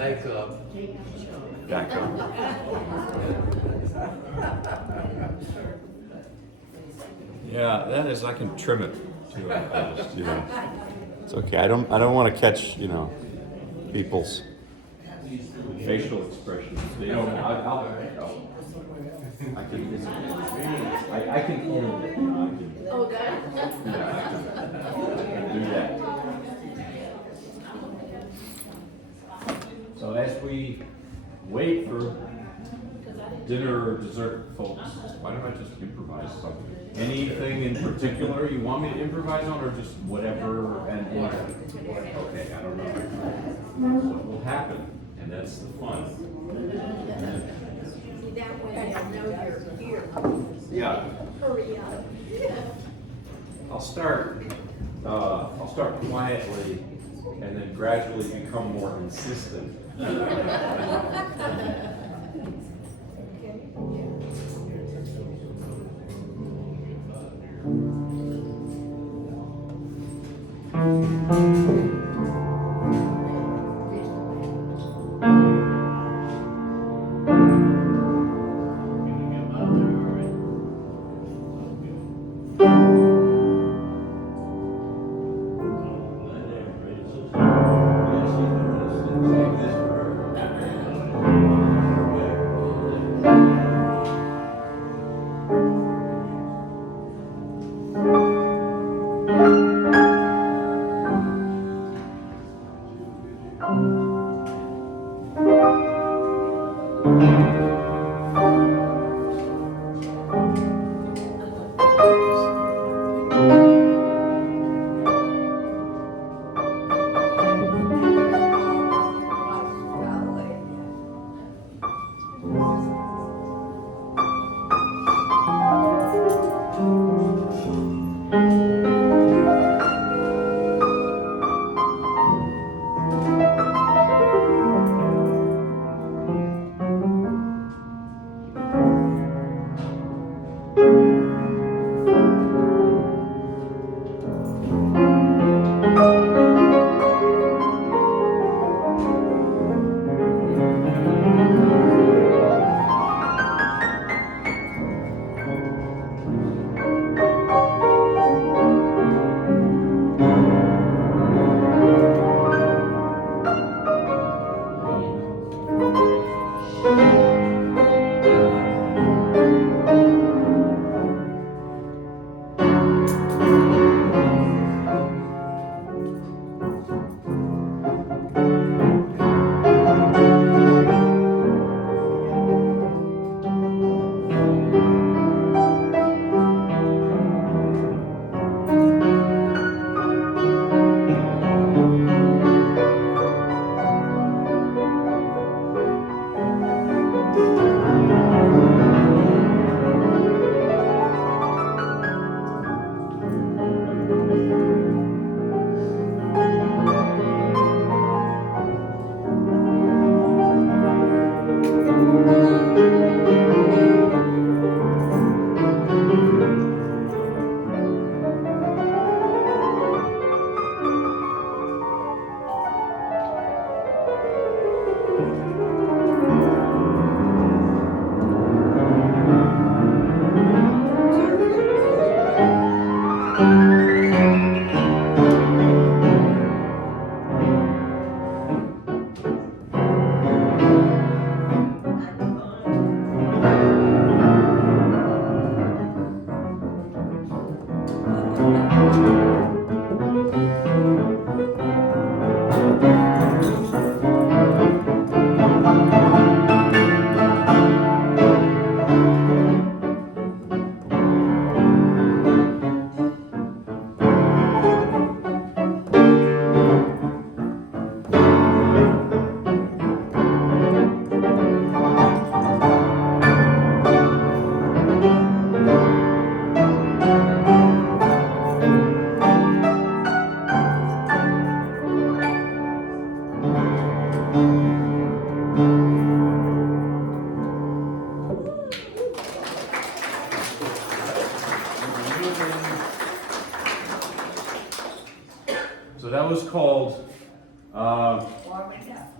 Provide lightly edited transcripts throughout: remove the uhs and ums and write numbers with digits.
Makeup. Back up. Yeah, that is. I can trim it too. I just, it's okay. I don't want to catch people's facial expressions. They don't. I can. I can own it. Oh, God. I can do that. So as we wait for dinner or dessert, folks, why don't I just improvise something? Anything in particular you want me to improvise on, or just whatever and whatever? Okay, I don't know. What will happen, and that's the fun. That way I know you're here. Yeah. Hurry up. I'll start quietly, and then gradually become more insistent.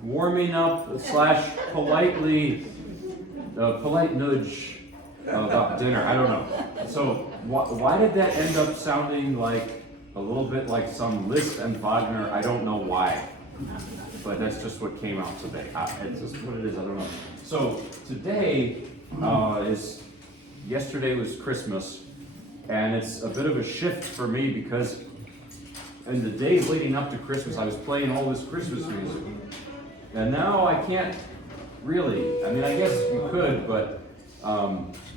Warming up slash polite nudge about dinner. I don't know. So why did that end up sounding like a little bit like some Liszt and Wagner? I don't know why, but that's just what came out today. It's just what it is. I don't know. So today yesterday was Christmas, and it's a bit of a shift for me because in the days leading up to Christmas, I was playing all this Christmas music. And now I can't really. I mean, I guess you could, but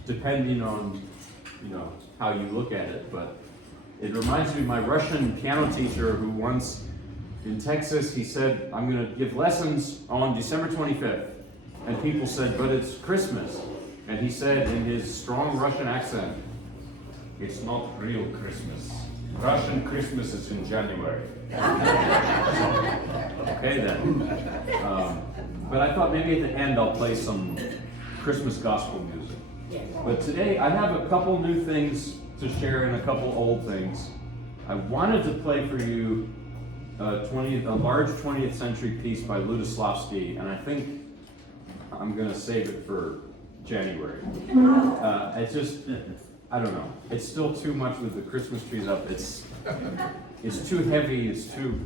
depending on, how you look at it. But it reminds me of my Russian piano teacher who once in Texas, he said, I'm going to give lessons on December 25th. And people said, but it's Christmas. And he said in his strong Russian accent, it's not real Christmas. Russian Christmas is in January. Okay then. But I thought maybe at the end I'll play some Christmas gospel music. But today I have a couple new things to share and a couple old things. I wanted to play for you a large 20th century piece by Ludoslavsky, and I think I'm going to save it for January. It's just, I don't know. It's still too much with the Christmas trees up. It's too heavy.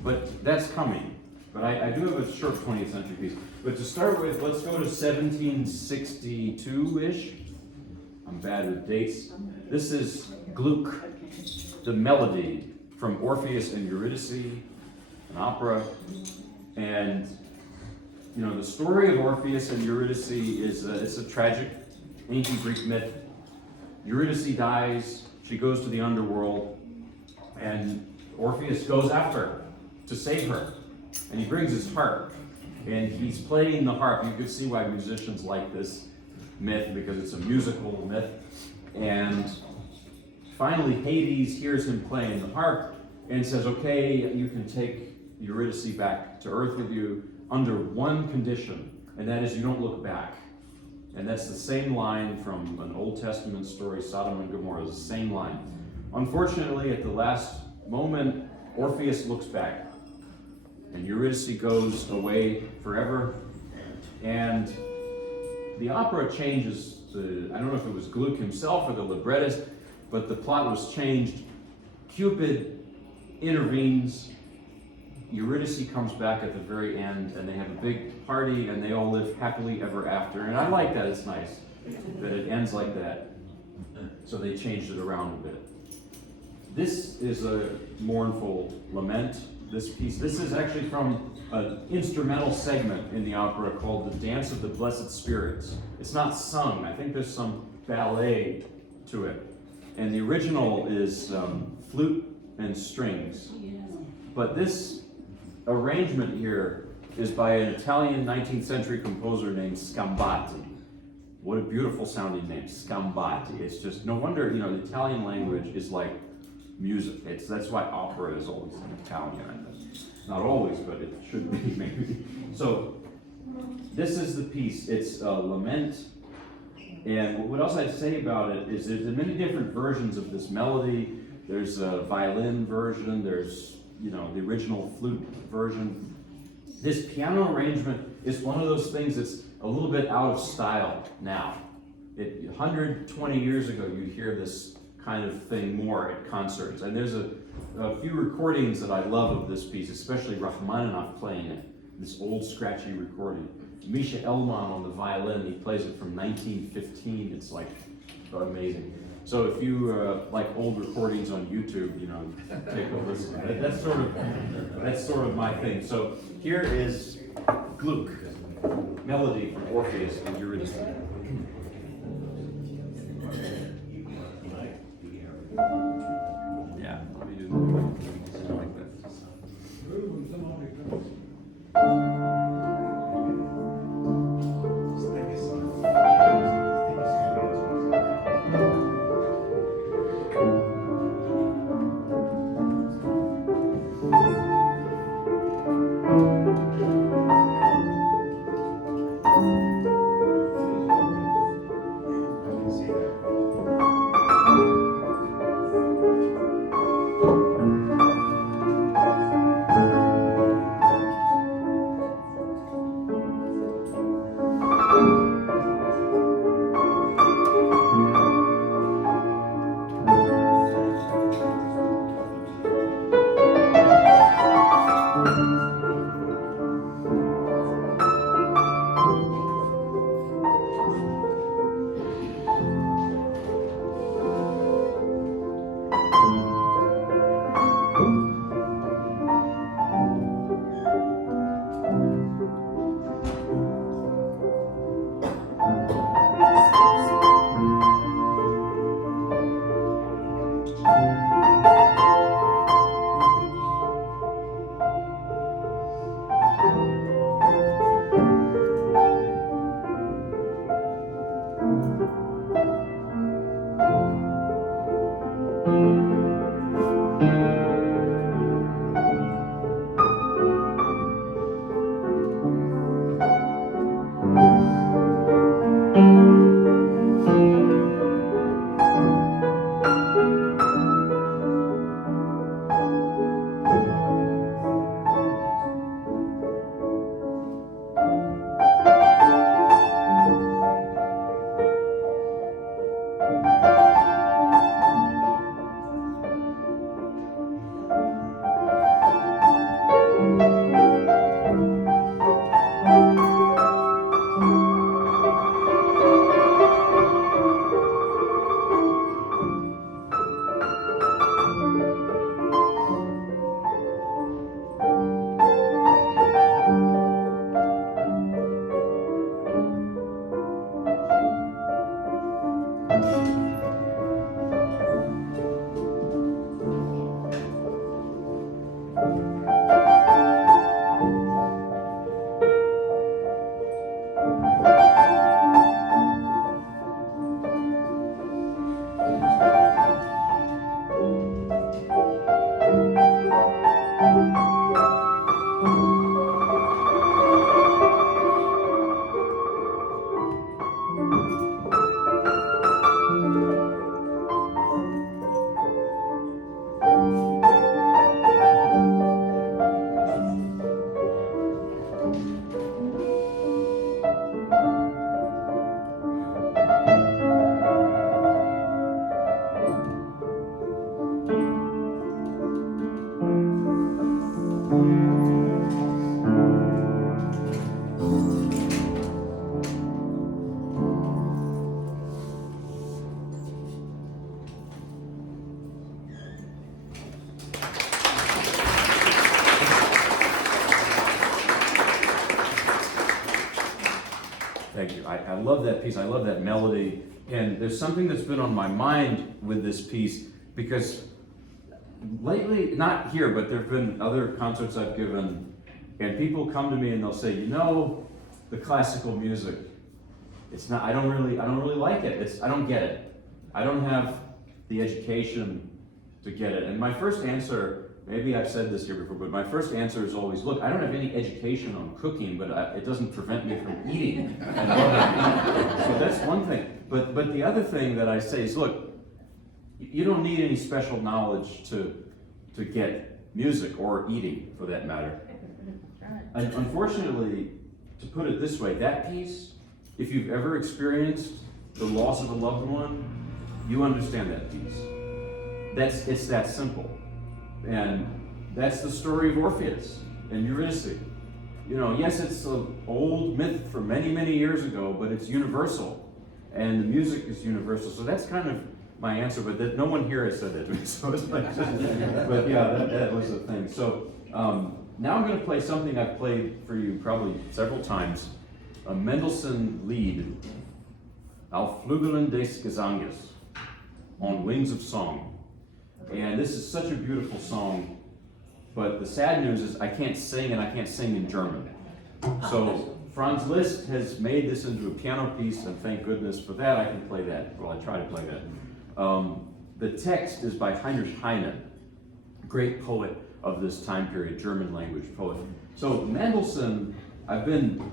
But that's coming. But I do have a short 20th century piece. But to start with, let's go to 1762-ish. I'm bad with dates. This is Gluck, the melody from Orpheus and Eurydice, an opera. And the story of Orpheus and Eurydice is it's a tragic ancient Greek myth. Eurydice dies, she goes to the underworld, and Orpheus goes after her to save her. And he brings his harp, and he's playing the harp. You can see why musicians like this myth, because it's a musical myth. And finally Hades hears him playing the harp and says, okay, you can take Eurydice back to Earth with you under one condition, and that is you don't look back. And that's the same line from an Old Testament story, Sodom and Gomorrah, the same line. Unfortunately, at the last moment, Orpheus looks back, and Eurydice goes away forever. And the opera changes. I don't know if it was Gluck himself or the librettist, but the plot was changed. Cupid intervenes. Eurydice comes back at the very end, and they have a big party, and they all live happily ever after. And I like that. It's nice that it ends like that. So they changed it around a bit. This is a mournful lament, this piece. This is actually from an instrumental segment in the opera called The Dance of the Blessed Spirits. It's not sung. I think there's some ballet to it. And the original is flute and strings. But this arrangement here is by an Italian 19th century composer named Scambati. What a beautiful sounding name, Scambati. It's just, no wonder, the Italian language is like music. That's why opera is always in Italian. Not always, but it should be maybe. So this is the piece. It's a lament. And what else I'd say about it is there's many different versions of this melody. There's a violin version. There's the original flute version. This piano arrangement is one of those things that's a little bit out of style now. 120 years ago, you'd hear this kind of thing more at concerts. And there's a few recordings that I love of this piece, especially Rachmaninoff playing it, this old scratchy recording. Misha Elman on the violin, he plays it from 1915. It's like amazing. So if you like old recordings on YouTube, take a listen. That's sort of my thing. So here is Gluck, melody from Orpheus and Eurydice. Yeah, let me do something like that. I love that piece. I love that melody. And there's something that's been on my mind with this piece because lately, not here, but there have been other concerts I've given, and people come to me and they'll say, you know, the classical music, it's not. I don't really like it. I don't get it. I don't have the education to get it. And my first answer, maybe I've said this here before, but my first answer is always, look, I don't have any education on cooking, but it doesn't prevent me from eating. And so that's one thing. But the other thing that I say is, look, you don't need any special knowledge to get music or eating, for that matter. And unfortunately, to put it this way, that piece, if you've ever experienced the loss of a loved one, you understand that piece. It's that simple. And that's the story of Orpheus and Eurydice. You know, yes, it's an old myth from many, many years ago, but it's universal. And the music is universal. So that's kind of my answer, but no one here has said that to me. So it's like, but yeah, that was the thing. So now I'm going to play something I've played for you probably several times. A Mendelssohn Lied, Auf Flügeln des Gesanges, on Wings of Song. And this is such a beautiful song, but the sad news is I can't sing, and I can't sing in German. So Franz Liszt has made this into a piano piece, and thank goodness for that. I can play that. Well, I try to play that. The text is by Heinrich Heine, great poet of this time period, German language poet. So Mendelssohn, I've been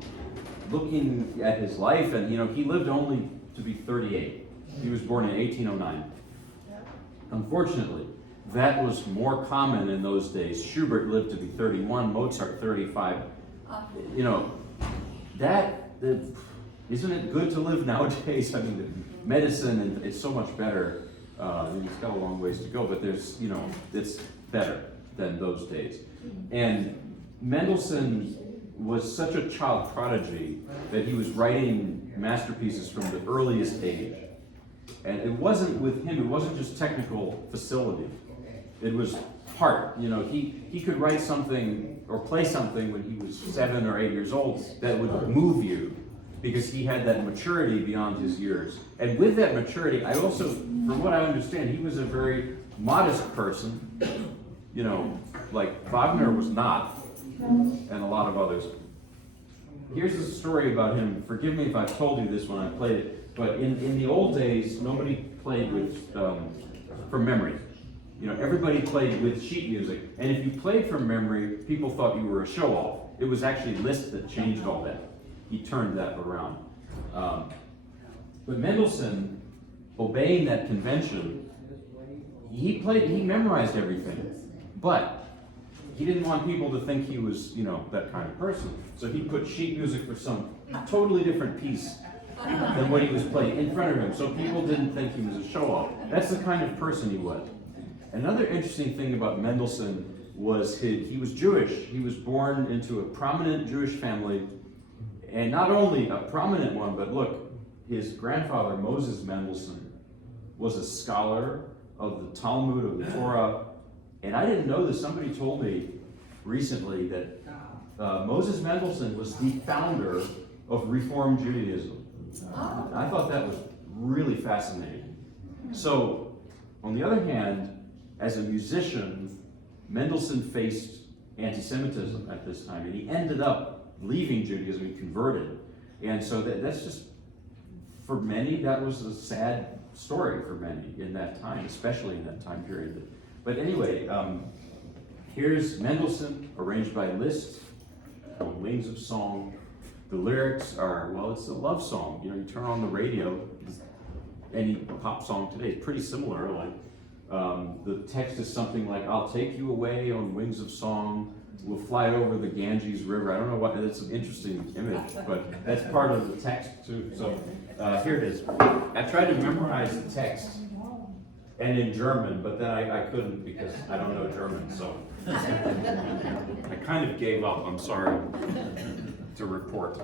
looking at his life, and you know, he lived only to be 38. He was born in 1809. Unfortunately, that was more common in those days. Schubert lived to be 31, Mozart 35. You know, isn't it good to live nowadays? I mean, medicine and it's so much better. It's got a long ways to go, but there's, you know, it's better than those days. And Mendelssohn was such a child prodigy that he was writing masterpieces from the earliest age. And it wasn't with him, it wasn't just technical facility. It was heart. You know, he could write something or play something when he was 7 or 8 years old that would move you because he had that maturity beyond his years. And with that maturity, I also, from what I understand, he was a very modest person. You know, like Wagner was not, and a lot of others. Here's a story about him. Forgive me if I told you this when I played it, but in the old days, nobody played with from memory. You know, everybody played with sheet music, and if you played from memory, people thought you were a show-off. It was actually Liszt that changed all that. He turned that around. But Mendelssohn, obeying that convention, he memorized everything, but he didn't want people to think he was, you know, that kind of person. So he put sheet music for some totally different piece than what he was playing in front of him, so people didn't think he was a show-off. That's the kind of person he was. Another interesting thing about Mendelssohn was he was Jewish. He was born into a prominent Jewish family, and not only a prominent one, but look, his grandfather, Moses Mendelssohn, was a scholar of the Talmud, of the Torah, and I didn't know this. Somebody told me recently that Moses Mendelssohn was the founder of Reform Judaism. I thought that was really fascinating. So, on the other hand, as a musician, Mendelssohn faced anti-Semitism at this time, and he ended up leaving Judaism and converted. And so that's just, for many, that was a sad story for many in that time, especially in that time period. But anyway, here's Mendelssohn, arranged by Liszt, on Wings of Song. The lyrics are, well, it's a love song. You know, you turn on the radio, any pop song today is pretty similar. Like, the text is something like, I'll take you away on wings of song, we'll fly over the Ganges River. I don't know what, it's an interesting image, but that's part of the text too. So here it is. I tried to memorize the text and in German, but then I couldn't because I don't know German, so I kind of gave up, I'm sorry to report.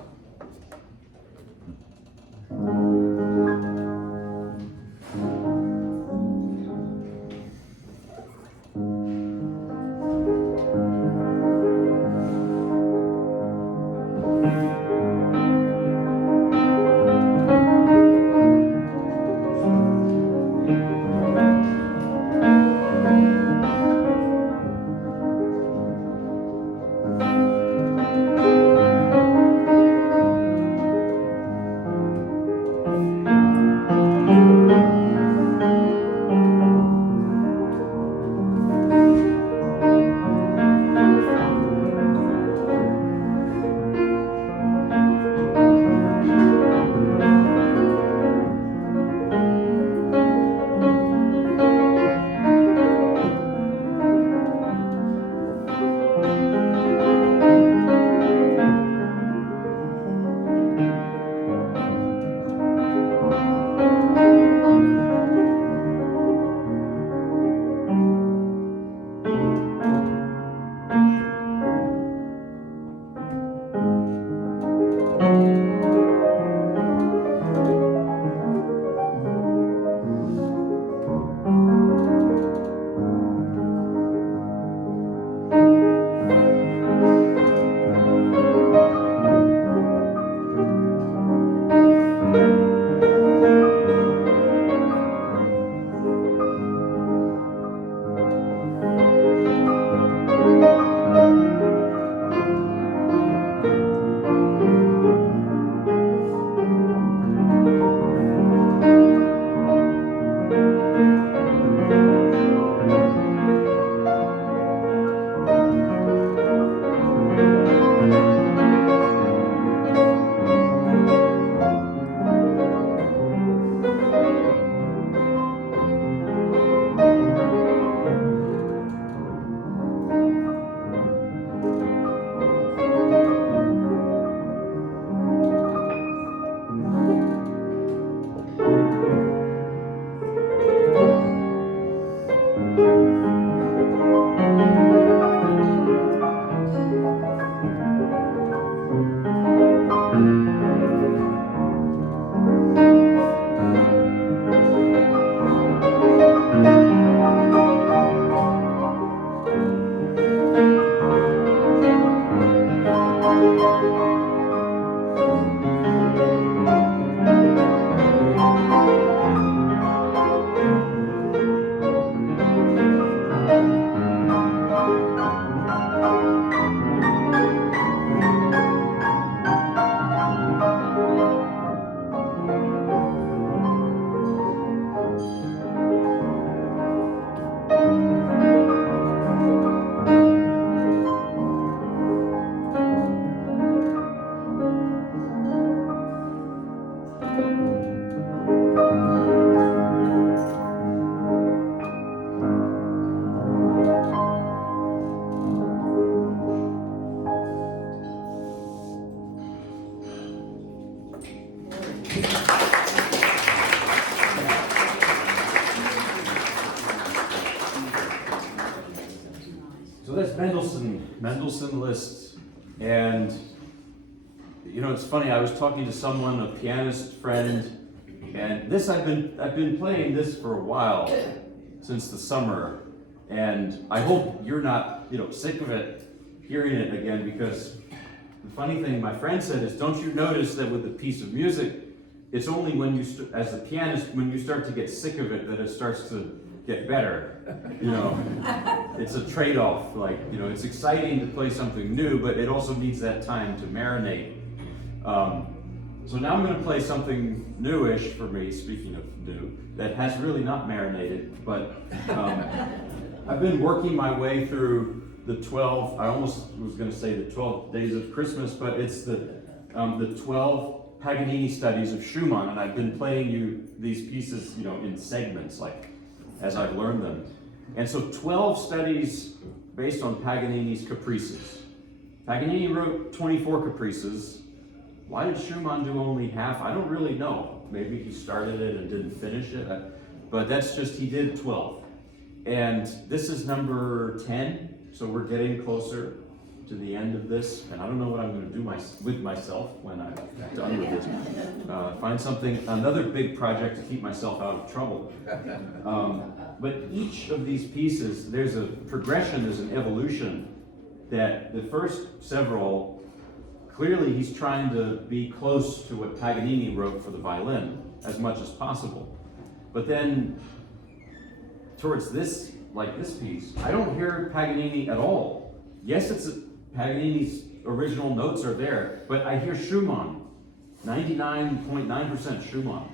So that's Mendelssohn Liszt, and you know, it's funny. I was talking to someone, a pianist friend, and this I've been playing this for a while, since the summer, and I hope you're not, you know, sick of it, hearing it again, because the funny thing my friend said is, don't you notice that with a piece of music, it's only when you, as a pianist, when you start to get sick of it, that it starts to get better. You know, it's a trade-off. Like, you know, it's exciting to play something new, but it also needs that time to marinate. So now I'm going to play something newish for me, speaking of new, that has really not marinated, but I've been working my way through the 12, I almost was going to say the 12 days of Christmas, but it's the 12 Paganini studies of Schumann, and I've been playing you these pieces, you know, in segments, like as I've learned them. And so 12 studies based on Paganini's caprices. Paganini wrote 24 caprices. Why did Schumann do only half? I don't really know. Maybe he started it and didn't finish it, but that's just, he did 12. And this is number 10, so we're getting closer to the end of this, and I don't know what I'm going to do with myself when I'm done with this. Find something, another big project to keep myself out of trouble. But each of these pieces, there's a progression, there's an evolution, that the first several, clearly he's trying to be close to what Paganini wrote for the violin as much as possible. But then towards this, like this piece, I don't hear Paganini at all. Yes, Paganini's original notes are there, but I hear Schumann, 99.9% Schumann.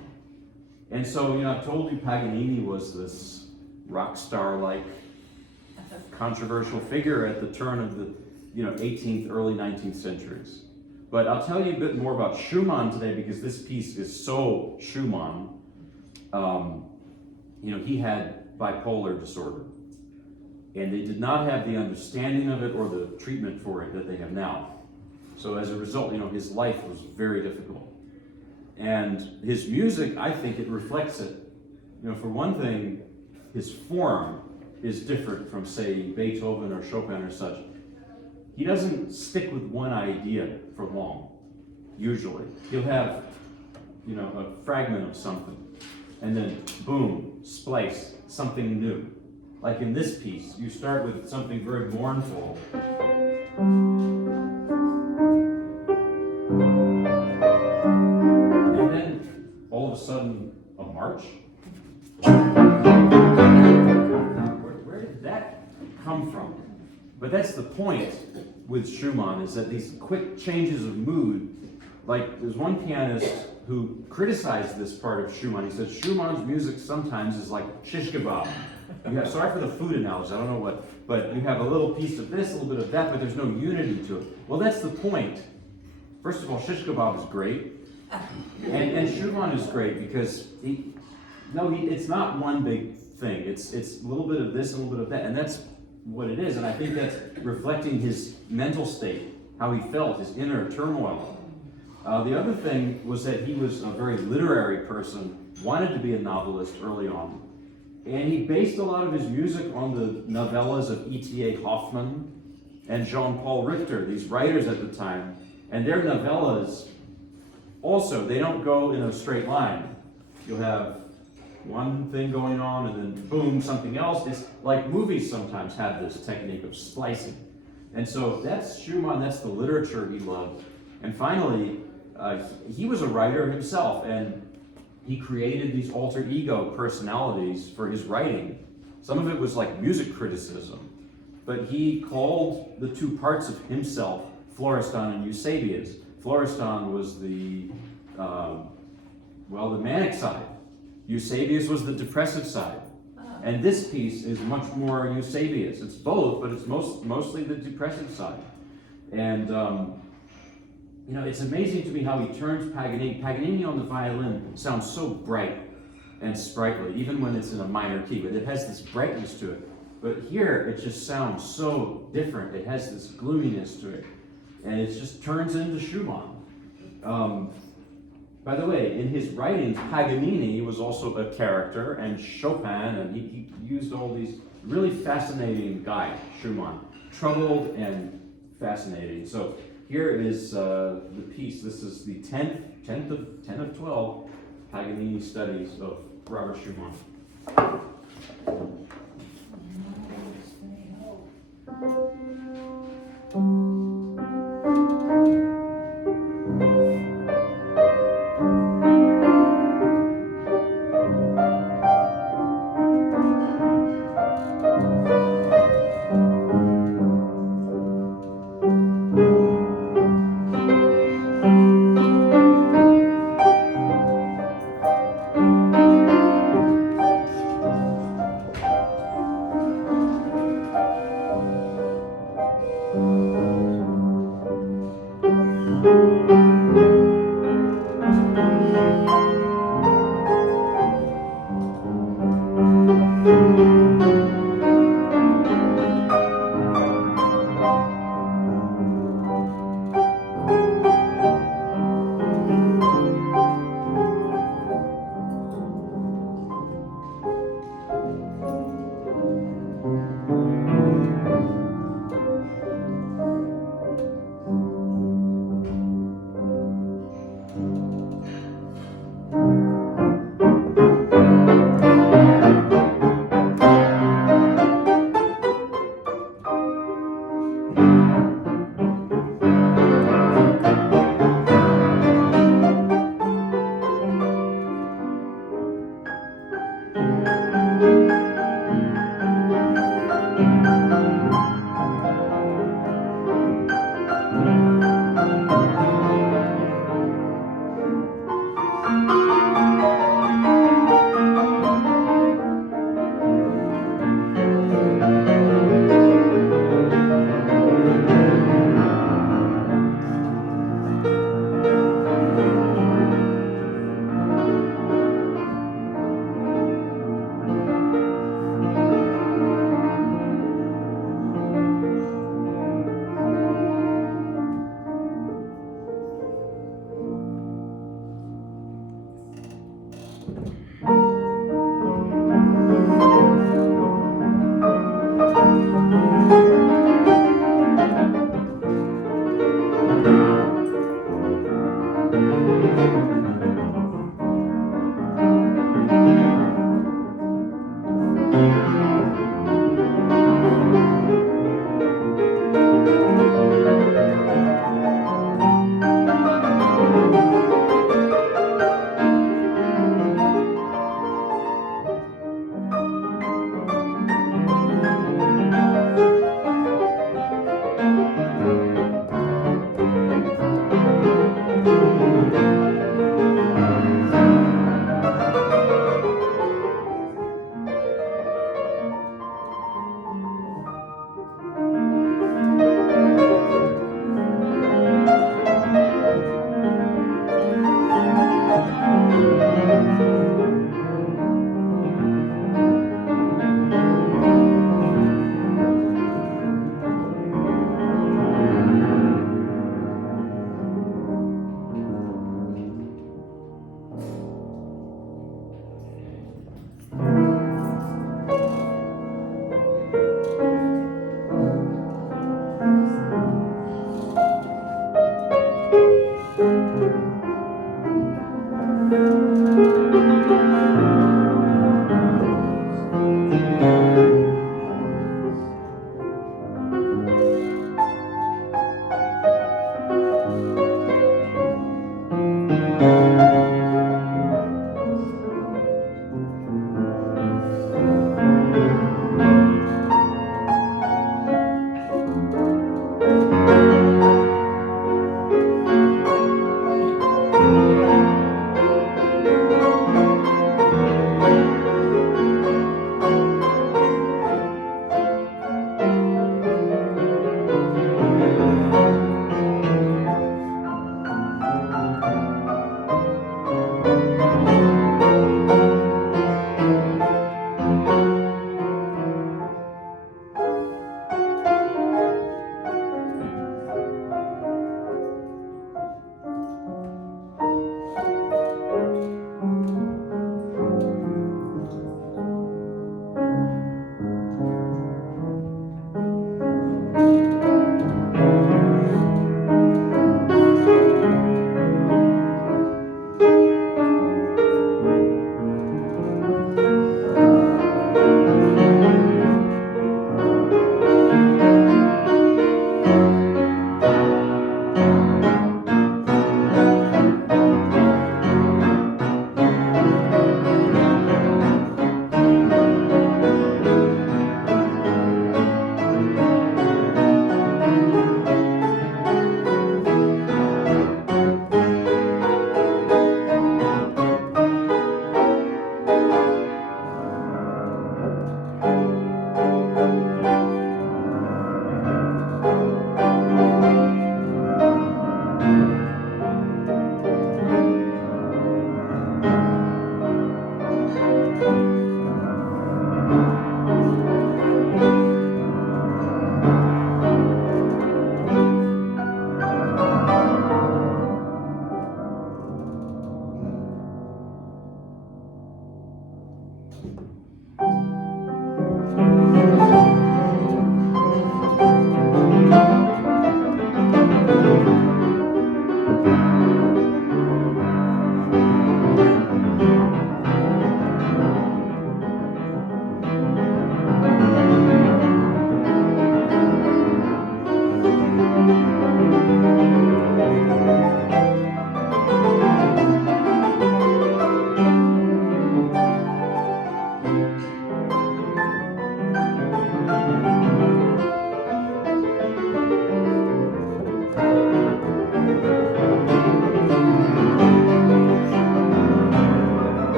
And so, you know, I've told you Paganini was this rock star-like controversial figure at the turn of the, you know, 18th, early 19th centuries. But I'll tell you a bit more about Schumann today, because this piece is so Schumann. You know, he had bipolar disorder, and they did not have the understanding of it or the treatment for it that they have now. So as a result, you know, his life was very difficult. And his music, I think it reflects it. You know, for one thing, his form is different from, say, Beethoven or Chopin or such. He doesn't stick with one idea for long, usually. He'll have, you know, a fragment of something, and then boom, splice, something new. Like in this piece, you start with something very mournful. And then, all of a sudden, a march. Where did that come from? But that's the point with Schumann, is that these quick changes of mood, like there's one pianist who criticized this part of Schumann. He said Schumann's music sometimes is like shish kebab. Sorry for the food analogy, I don't know what, but you have a little piece of this, a little bit of that, but there's no unity to it. Well, that's the point. First of all, shish kebab is great, and Schumann is great because it's not one big thing. It's a little bit of this, a little bit of that, and that's what it is. And I think that's reflecting his mental state, how he felt, his inner turmoil. The other thing was that he was a very literary person, wanted to be a novelist early on. And he based a lot of his music on the novellas of E.T.A. Hoffmann and Jean-Paul Richter, these writers at the time. And their novellas, also, they don't go in a straight line. You'll have one thing going on and then boom, something else. It's like movies sometimes have this technique of splicing. And so that's Schumann, that's the literature he loved. And finally, he was a writer himself, and he created these alter ego personalities for his writing. Some of it was like music criticism, but he called the two parts of himself Florestan and Eusebius. Florestan was the manic side. Eusebius was the depressive side. And this piece is much more Eusebius. It's both, but it's mostly the depressive side. And it's amazing to me how he turns Paganini. Paganini on the violin sounds so bright and sprightly, even when it's in a minor key, but it has this brightness to it. But here, it just sounds so different. It has this gloominess to it. And it just turns into Schumann. By the way, in his writings, Paganini was also a character, and Chopin, and he used all these really fascinating guys, Schumann, troubled and fascinating. So here is the piece. This is the 10 of 12 Paganini studies of Robert Schumann.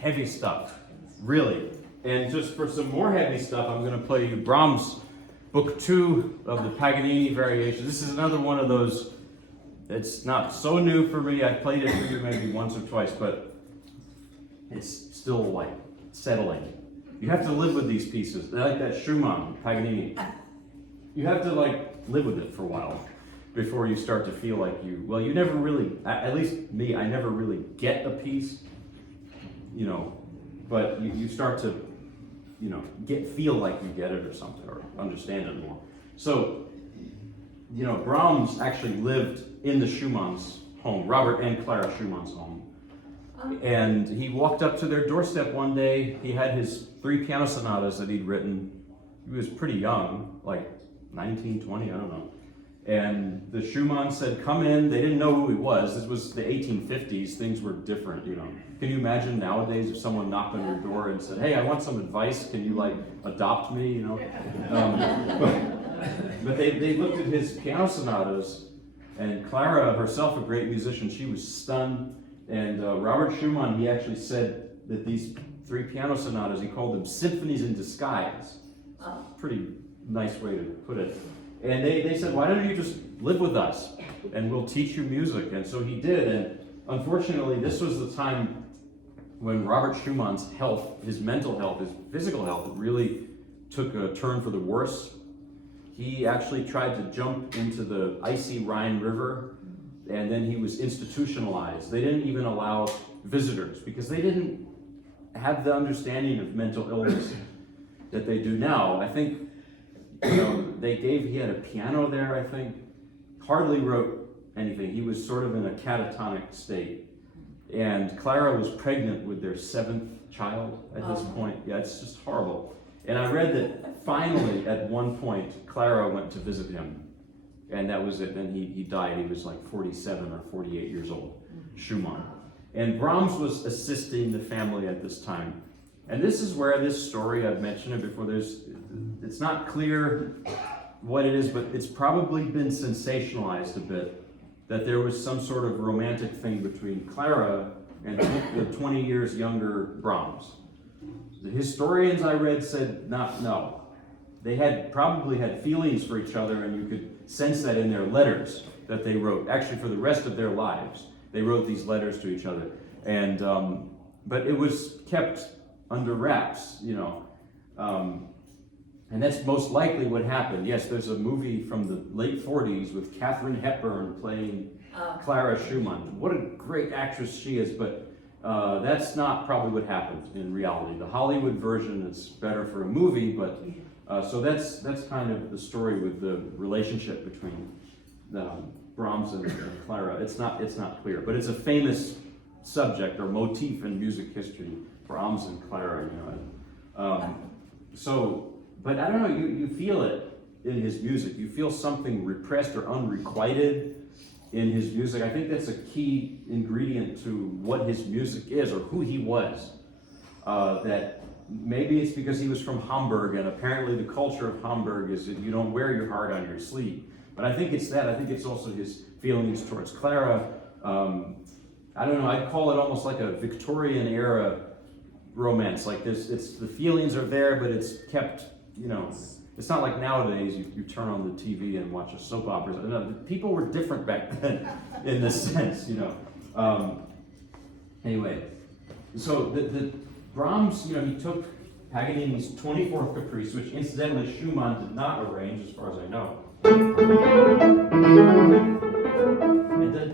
Heavy stuff, really. And just for some more heavy stuff, I'm going to play you Brahms' Book 2 of the Paganini Variations. This is another one of those, it's not so new for me. I've played it for you maybe once or twice, but it's still like settling. You have to live with these pieces. They're like that Schumann, Paganini. You have to like live with it for a while before you start to feel like you never really, at least me, I never really get a piece. But you start to, feel like you get it or something, or understand it more. So, Brahms actually lived in the Schumann's home, Robert and Clara Schumann's home. And he walked up to their doorstep one day. He had his 3 piano sonatas that he'd written. He was pretty young, like 19, 20, I don't know. And the Schumann said, come in. They didn't know who he was. This was the 1850s. Things were different, Can you imagine nowadays if someone knocked on your door and said, hey, I want some advice. Can you, adopt me, But they looked at his piano sonatas, and Clara herself, a great musician, she was stunned. And Robert Schumann, he actually said that these 3 piano sonatas, he called them symphonies in disguise. Pretty nice way to put it. And they said, why don't you just live with us and we'll teach you music? And so he did. And unfortunately, this was the time when Robert Schumann's health, his mental health, his physical health, really took a turn for the worse. He actually tried to jump into the icy Rhine River, and then he was institutionalized. They didn't even allow visitors because they didn't have the understanding of mental illness that they do now. I think he had a piano there, I think. Hardly wrote anything. He was sort of in a catatonic state. And Clara was pregnant with their 7th child at this point. Yeah, it's just horrible. And I read that finally, at one point, Clara went to visit him. And that was it. Then he died. He was like 47 or 48 years old, Schumann. And Brahms was assisting the family at this time. And this is where this story, I've mentioned it before, it's not clear what it is, but it's probably been sensationalized a bit, that there was some sort of romantic thing between Clara and the 20 years younger Brahms. The historians I read said, no. They probably had feelings for each other, and you could sense that in their letters that they wrote, actually for the rest of their lives. they wrote these letters to each other, and but it was kept under wraps, you know. And that's most likely what happened. Yes, there's a movie from the late 40s with Katharine Hepburn playing Clara Schumann. What a great actress she is, but that's not probably what happened in reality. The Hollywood version is better for a movie, but so that's kind of the story with the relationship between Brahms and Clara. It's not clear, but it's a famous subject or motif in music history, Brahms and Clara, you know. But I don't know, you feel it in his music. You feel something repressed or unrequited in his music. I think that's a key ingredient to what his music is or who he was. That maybe it's because he was from Hamburg, and apparently the culture of Hamburg is that you don't wear your heart on your sleeve. But I think it's that. I think it's also his feelings towards Clara. I don't know, I'd call it almost like a Victorian era romance. Like the feelings are there, but it's kept, you know, it's not like nowadays you turn on the TV and watch a soap opera. No, people were different back then in this sense, you know. Anyway, so the Brahms, you know, he took Paganini's 24th Caprice, which incidentally Schumann did not arrange as far as I know, and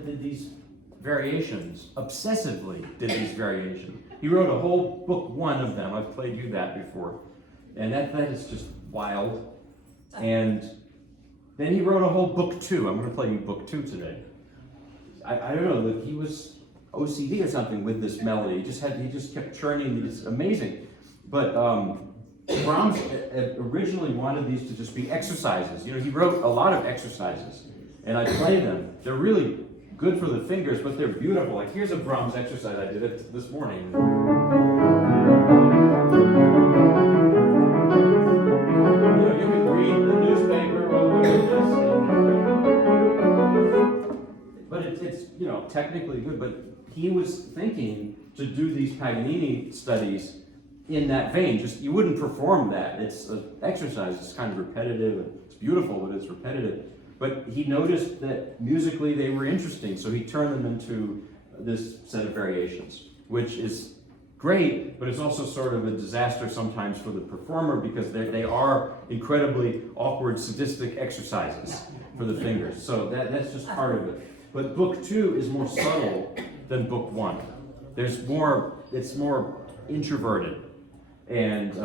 did these variations, obsessively did these variations. He wrote a whole book one of them. I've played you that before. And that is just wild. And then he wrote a whole book two. I'm going to play you book two today. I don't know, like he was OCD or something with this melody. He just kept churning. It's amazing. But Brahms originally wanted these to just be exercises. You know, he wrote a lot of exercises, and I play them. They're really good for the fingers, but they're beautiful. Like here's a Brahms exercise. I did it this morning. You know, you can read the newspaper or whatever, but it's you know, technically good. But he was thinking to do these Paganini studies in that vein. Just you wouldn't perform that. It's an exercise. It's kind of repetitive. It's beautiful, but it's repetitive. But he noticed that musically they were interesting, so he turned them into this set of variations, which is great, but it's also sort of a disaster sometimes for the performer because they are incredibly awkward, sadistic exercises for the fingers. So that's just part of it. But book two is more subtle than book one. It's more introverted. And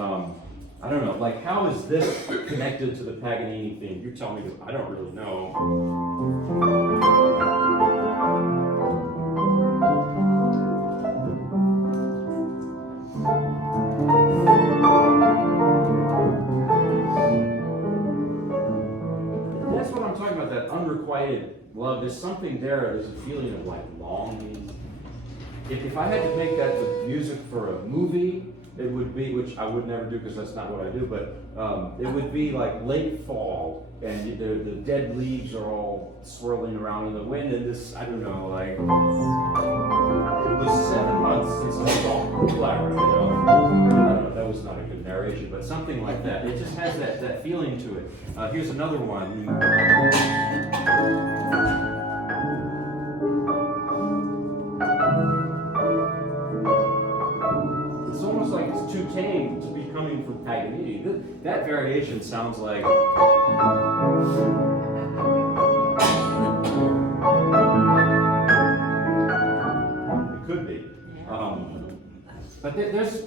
I don't know, like how is this connected to the Paganini theme? You tell me, because I don't really know. That's what I'm talking about, that unrequited love. There's something there's a feeling of like longing. If I had to make that the music for a movie, it would be, which I would never do because that's not what I do, but it would be like late fall and the dead leaves are all swirling around in the wind and this, I don't know, like, it was 7 months since I saw Clara, you know. I don't know, that was not a good narration, but something like that. It just has that feeling to it. Here's another one. Too tame to be coming from Paganini. That variation sounds like it could be, but there's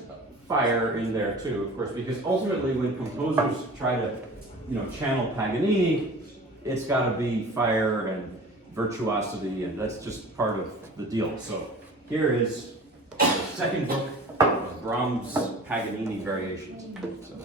fire in there too, of course, because ultimately when composers try to, you know, channel Paganini, it's got to be fire and virtuosity, and that's just part of the deal. So here is the second book. Brahms Paganini variations. So.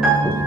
Thank you.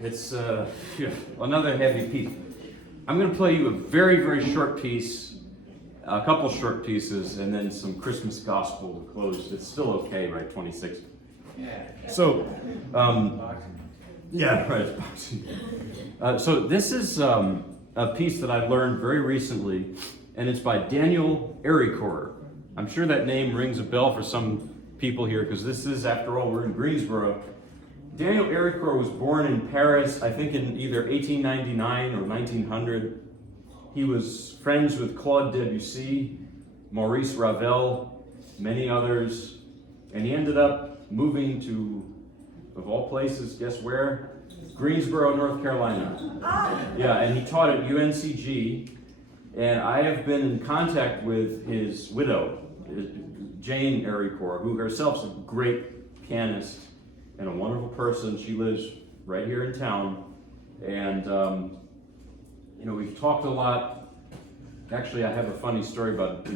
It's another heavy piece. I'm going to play you a very, very short piece, a couple short pieces, and then some Christmas gospel to close. It's still okay, right? 26. So, yeah, right. It's boxing. So this is a piece that I learned very recently, and it's by Daniel Ericor. I'm sure that name rings a bell for some people here, because this is, after all, we're in Greensboro. Daniel Ericor was born in Paris, I think in either 1899 or 1900. He was friends with Claude Debussy, Maurice Ravel, many others, and he ended up moving to, of all places, guess where? Greensboro, North Carolina. Yeah, and he taught at UNCG, and I have been in contact with his widow, Jane Ericor, who herself is a great pianist and a wonderful person. She lives right here in town, and we've talked a lot. Actually, I have a funny story about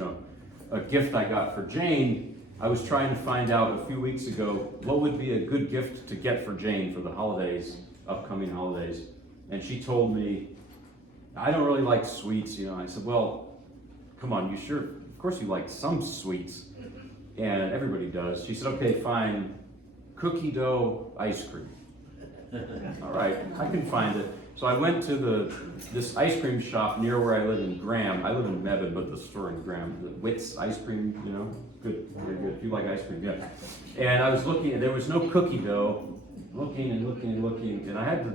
a gift I got for Jane. I was trying to find out a few weeks ago what would be a good gift to get for Jane for the holidays, upcoming holidays, and she told me, I don't really like sweets. I said, well, come on, you sure? Of course you like some sweets, and everybody does. She said, okay, fine. Cookie dough ice cream. All right, I can find it. So I went to this ice cream shop near where I live in Graham. I live in Mebane, but the store in Graham, the Witt's ice cream, good, very good. If you like ice cream, yeah. And I was looking, and there was no cookie dough. Looking, and I had to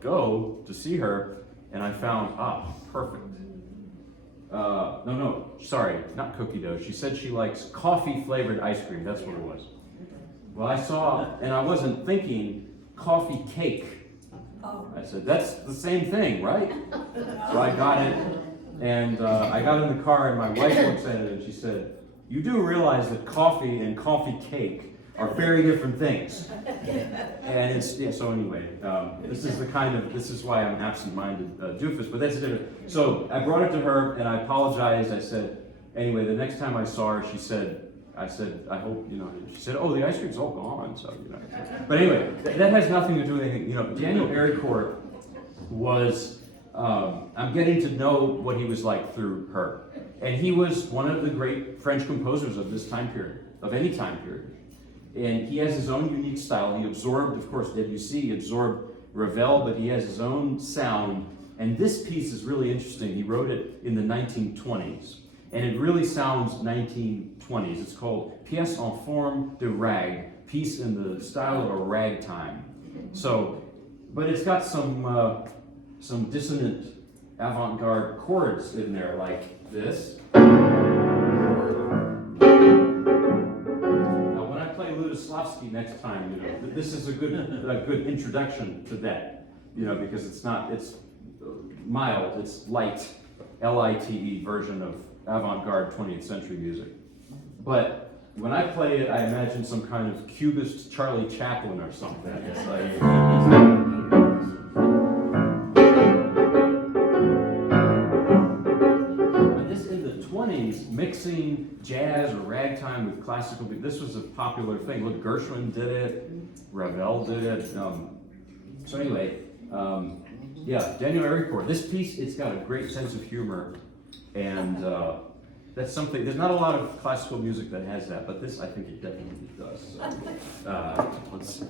go to see her, and I found perfect. No, sorry, not cookie dough. She said she likes coffee flavored ice cream. That's what it was. Well, I saw, and I wasn't thinking coffee cake. I said, that's the same thing, right? So I got it, and I got in the car, and my wife looks at it, and she said, you do realize that coffee and coffee cake are very different things. And so anyway, this is why I'm absent-minded doofus, but that's different. So I brought it to her, and I apologized. I said, anyway, the next time I saw her, I said, I hope, she said, oh, the ice cream's all gone, so, But anyway, that has nothing to do with anything. Daniel Ericor was, I'm getting to know what he was like through her. And he was one of the great French composers of this time period, of any time period. And he has his own unique style. He absorbed, of course, Debussy, he absorbed Ravel, but he has his own sound. And this piece is really interesting. He wrote it in the 1920s. And it really sounds 1920s. It's called Pièce en forme de rag, piece in the style of a ragtime. So, but it's got some dissonant avant-garde chords in there, like this. Slavsky next time, you know, this is a good introduction to that, you know, because it's mild, it's light, L-I-T-E version of avant-garde 20th century music. But when I play it, I imagine some kind of cubist Charlie Chaplin or something. It's like, mixing jazz or ragtime with classical, this was a popular thing. Look, Gershwin did it, Ravel did it. So anyway, yeah, Daniel Erricourt. This piece, it's got a great sense of humor, and that's something, there's not a lot of classical music that has that, but this, I think it definitely does. So, let's see.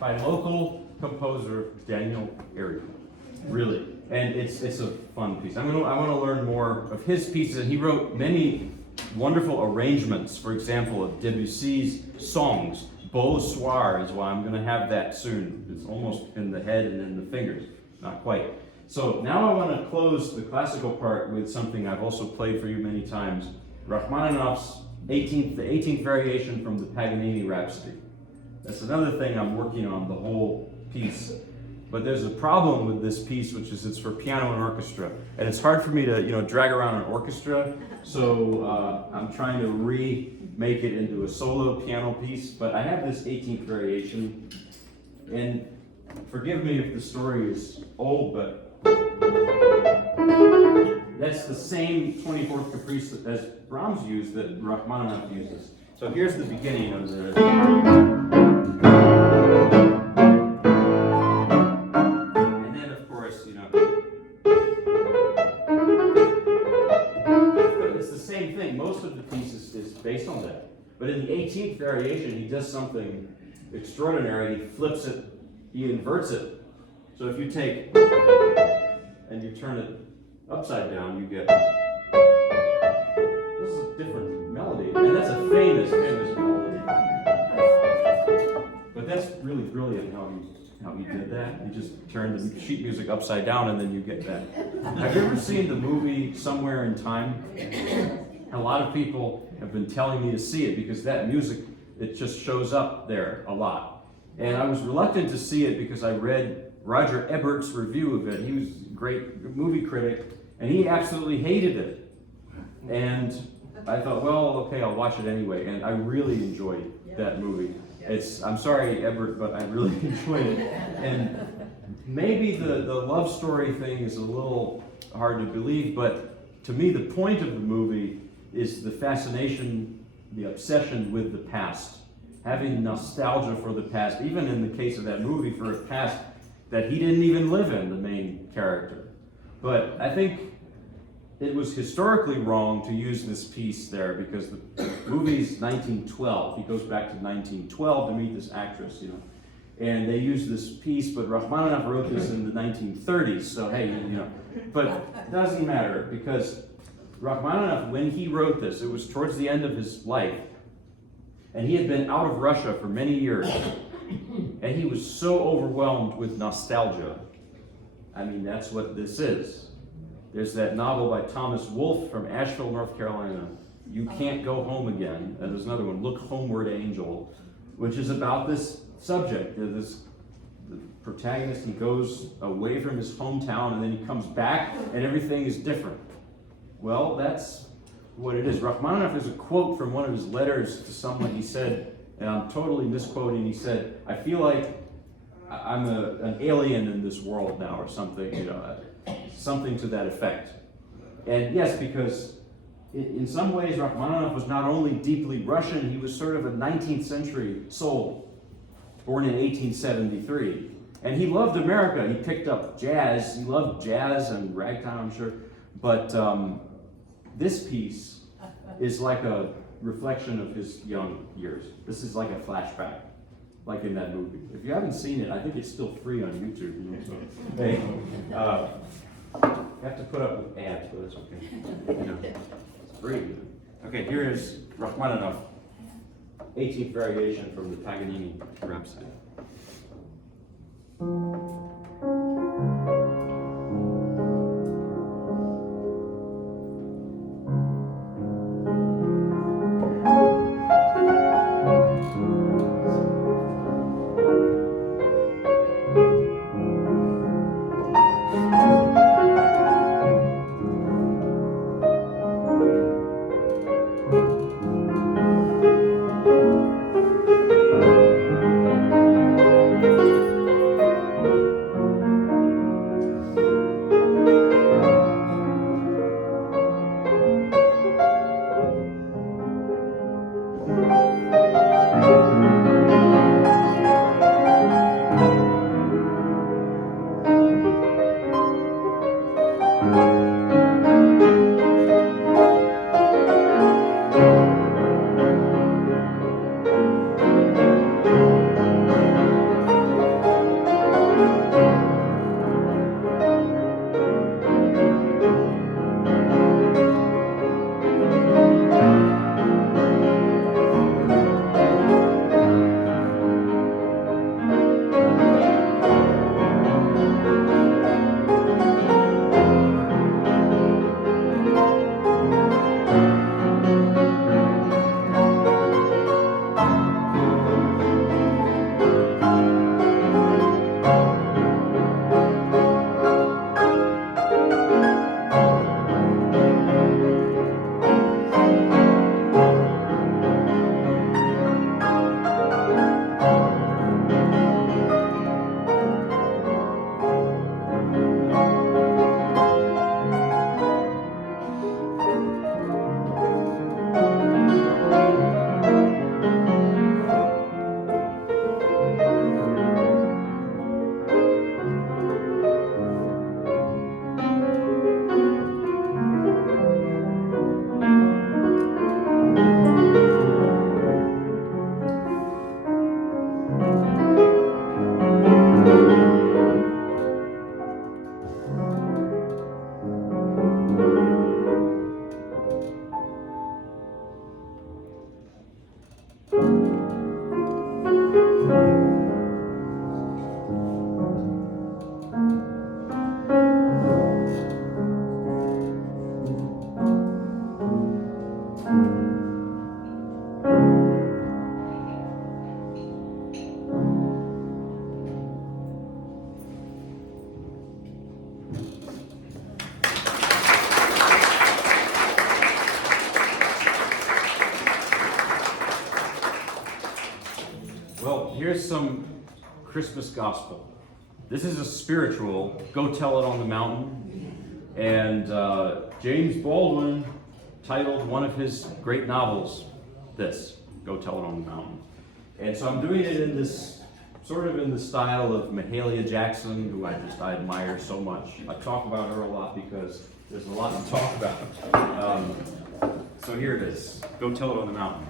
By local composer Daniel Erricourt. Really, and it's a fun piece. I want to learn more of his pieces, and he wrote many wonderful arrangements. For example, of Debussy's songs. Beau Soir is why I'm going to have that soon. It's almost in the head and in the fingers, not quite. So now I want to close the classical part with something I've also played for you many times. Rachmaninoff's the 18th variation from the Paganini Rhapsody. That's another thing I'm working on, the whole piece. But there's a problem with this piece, which is it's for piano and orchestra. And it's hard for me to, drag around an orchestra. So I'm trying to remake it into a solo piano piece. But I have this 18th variation. And forgive me if the story is old, but that's the same 24th caprice as Brahms used that Rachmaninoff uses. So here's the beginning of the... And then, of course, it's the same thing. Most of the piece is based on that. But in the 18th variation, he does something extraordinary. He flips it, he inverts it. So if you take and you turn it upside down, you get... This is a different melody, and that's a famous melody. But that's really brilliant how he did that. He just turned the sheet music upside down, and then you get that. Have you ever seen the movie Somewhere in Time? A lot of people have been telling me to see it because that music, it just shows up there a lot. And I was reluctant to see it because I read Roger Ebert's review of it. He was great movie critic, and he absolutely hated it. And I thought, well, okay, I'll watch it anyway, and I really enjoyed that movie. I'm sorry, Everett, but I really enjoyed it. And maybe the love story thing is a little hard to believe, but to me, the point of the movie is the fascination, the obsession with the past. Having nostalgia for the past, even in the case of that movie, for a past that he didn't even live in, the main character. But I think it was historically wrong to use this piece there because the movie's 1912. He goes back to 1912 to meet this actress, you know. And they used this piece, but Rachmaninoff wrote this in the 1930s, so hey, you know. But it doesn't matter because Rachmaninoff, when he wrote this, it was towards the end of his life. And he had been out of Russia for many years. And he was so overwhelmed with nostalgia. I mean, that's what this is. There's that novel by Thomas Wolfe from Asheville, North Carolina, You Can't Go Home Again. And there's another one, Look Homeward, Angel, which is about this subject. The protagonist, he goes away from his hometown and then he comes back and everything is different. Well, that's what it is. Rachmaninoff has a quote from one of his letters to someone. He said, and I'm totally misquoting, he said, I feel like I'm an alien in this world now, or something, you know, something to that effect. And yes, because in some ways Rachmaninoff was not only deeply Russian, he was sort of a 19th century soul, born in 1873. And he loved America. He picked up jazz. He loved jazz and ragtime, I'm sure. But this piece is like a reflection of his young years. This is like a flashback, like in that movie. If you haven't seen it, I think it's still free on YouTube. You know, so, hey, you have to put up with ads, but it's okay. You know, it's free. Okay, here is Rachmaninoff, 18th variation from the Paganini Rhapsody. here's some Christmas gospel. This is a spiritual, Go Tell It on the Mountain. And James Baldwin titled one of his great novels, this, Go Tell It on the Mountain. And so I'm doing it in this, sort of in the style of Mahalia Jackson, who I admire so much. I talk about her a lot because there's a lot to talk about. So here it is, Go Tell It on the Mountain.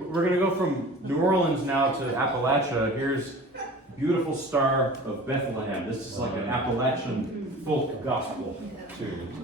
We're going to go from New Orleans now to Appalachia. Here's Beautiful Star of Bethlehem. This is like an Appalachian folk gospel tune.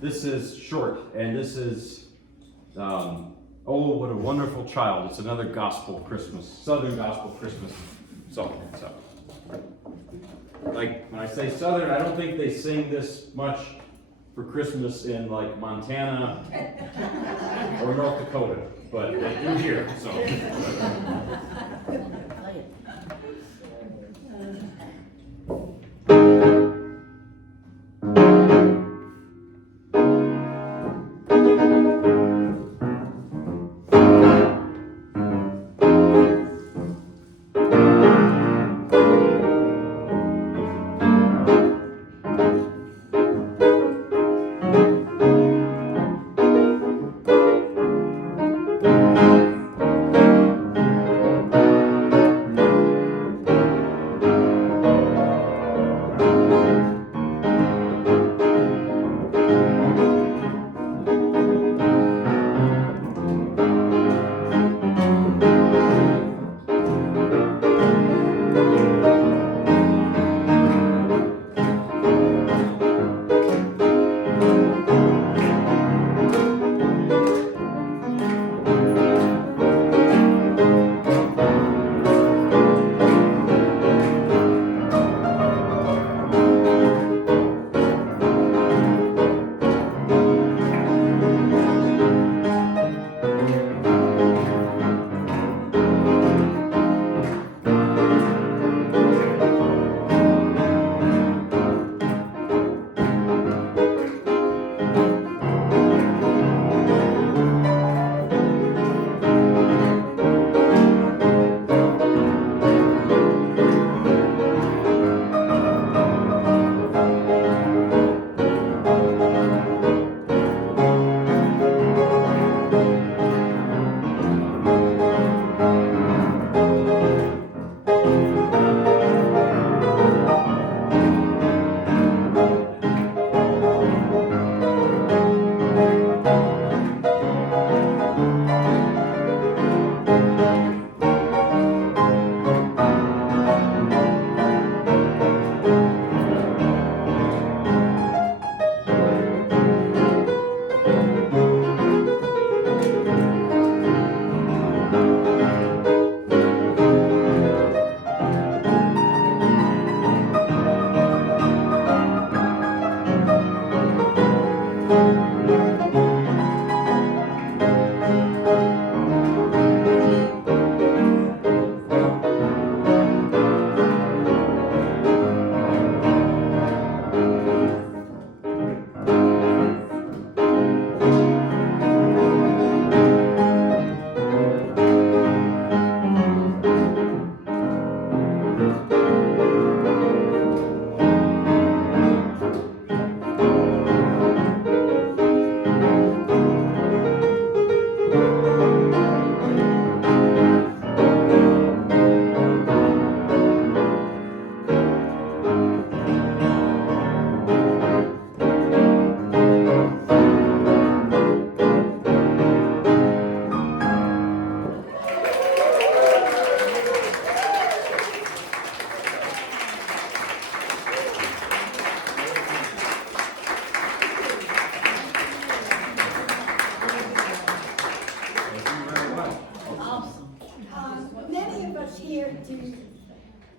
This is short, and this is, Oh, What a Wonderful Child. It's another gospel Christmas, Southern gospel Christmas song. So, like, when I say Southern, I don't think they sing this much for Christmas in, like, Montana or North Dakota, but they do here, so.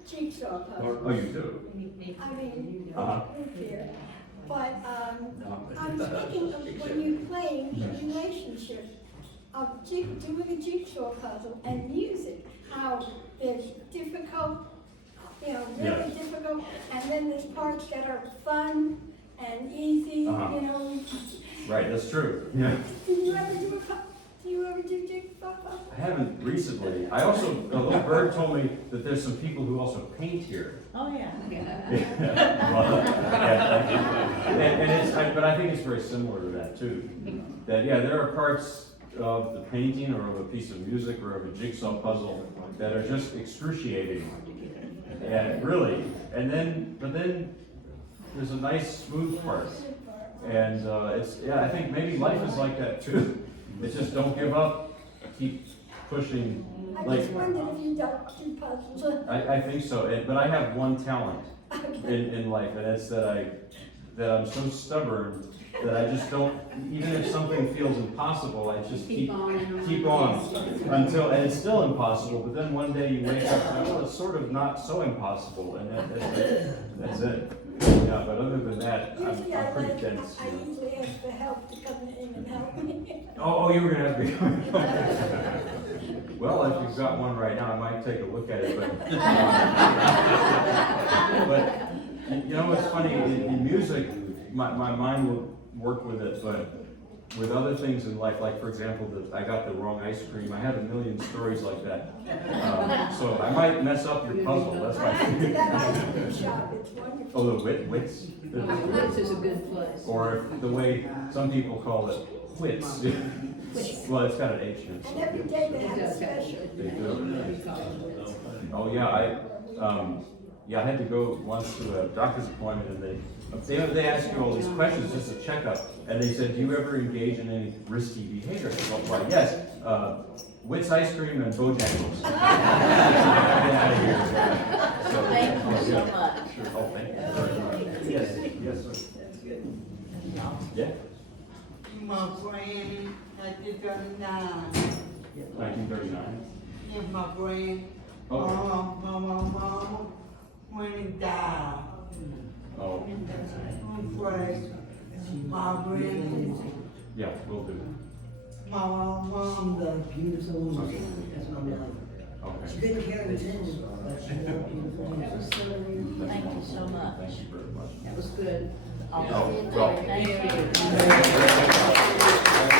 jigsaw puzzle. Oh, you do? I mean, Uh-huh. here. But I'm thinking of when you play the relationship of doing a jigsaw puzzle and music, how there's difficult, really Yes. difficult, and then there's parts that are fun and easy, Uh-huh. Right, that's true. Yeah. Do you ever do jigsaw puzzles? I haven't recently. A little bird told me that there's some people who also paint here. Oh, yeah. Well, but I think it's very similar to that too. That, there are parts of the painting or of a piece of music or of a jigsaw puzzle that are just excruciating. And really, but then there's a nice smooth part. And I think maybe life is like that too. It's just don't give up, keep pushing. I just wondered if you don't do puzzles. I think so, but I have one talent in life, and it's that I'm so stubborn that I just don't, even if something feels impossible, I just keep on until, and it's still impossible, but then one day you wake up and well, it's sort of not so impossible, and that's it. Yeah, but other than that, Usually I'm pretty dense. I usually ask for help to come in and help me. Oh, you were gonna have me. Well, if you've got one right now, I might take a look at it, but you know, it's funny, in music, my mind will work with it, but with other things in life, like for example, I got the wrong ice cream, I have a million stories like that. So I might mess up your puzzle, that's I went to my that ice cream shop, it's wonderful. Oh, the wits? Wits is a good place. Or the way some people call it, wits. Well, it's got an H in it. And every day they have a special. They do. Oh, yeah, I had to go once to a doctor's appointment, and they ask you all these questions, just a checkup, and they said, do you ever engage in any risky behavior? Well, why, yes, Wits ice cream and Bojangles. Get out of here. So, Thank you so much. Sure. Oh, thank you very much. Yes, sir. Yeah, My friend, 1939. 1939. Yeah, my friend. Okay. Mama, when he died. Oh, I'm afraid. My friend. yeah, we'll do. Mama. She's a beautiful woman. That's what I like. She Okay. couldn't carry the tune, but she's a beautiful woman. That was so, thank you so much. Thank you very much. That was good. Oh, well. Thank you. Thank you.